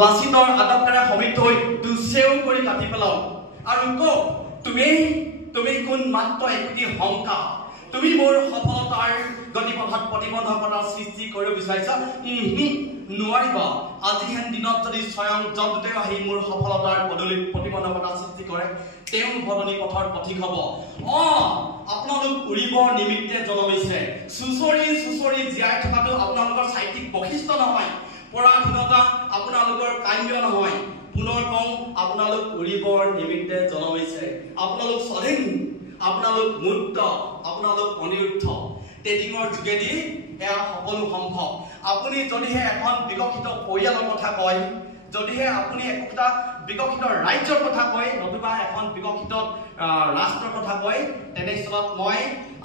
লাচিতৰ আদবকাৰে সমিত হৈ দুচেও কৰি কাটি পেলাও আৰু কওক তুমি কোন মাত্ৰ একোটি হংকা তুমি মোৰ সফলতাৰ গতিপথত প্ৰতিবন্ধকতাৰ সৃষ্টি কৰিব বিচাৰিছা নোৱাৰিবা আজি হেন দিনত যদি স্বয়ং জগদেৱ আহি মোৰ সফলতাৰ পদূলিত প্ৰতিবন্ধকতা সৃষ্টি কৰে তেওঁ ভৰণী পথৰ পথিক হ'ব আপোনালোক উৰিবৰ নিমিত্তে জন্মিছে চুচৰি জীয়াই থকাটো আপোনালোকৰ সাহিত্যিক বৈশিষ্ট্য নহয় পৰাধীনতা আপোনালোকৰ কাম্য নহয় পুনৰ কওঁ আপোনালোক উৰিবৰ নিমিত্তে জন্মিছে আপোনালোক স্বাধীন আপোনালোক মুক্ত আপোনালোক অনিৰুদ্ধ ট্ৰেডিঙৰ যোগেদি এয়া সকলো সম্ভৱ আপুনি যদিহে এখন বিকশিত পৰিয়ালৰ কথা কয় যদিহে আপুনি একটা বিকশিত ৰাজ্যৰ কথা কয় নতুবা এখন বিকশিত ৰাষ্ট্ৰৰ কথা কয় তেনেস্থলত মই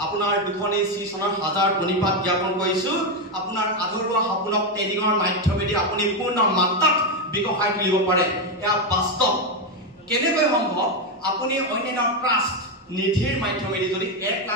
আপোনাৰ দুখনি শ্ৰী চনৰ হাজাৰ প্ৰণিপাত জ্ঞাপন কৰিছো আপোনাৰ আধৰুৱা সপোনক ট্ৰেডিঙৰ মাধ্যমেদি আপুনি পূৰ্ণ মাত্ৰাত বিকশাই তুলিব পাৰে এয়া বাস্তৱ কেনেকৈ সম্ভৱ আপুনি অন্যান্য ট্ৰাষ্ট নিধিৰ মাধ্যমেদি যদি 1 লাখ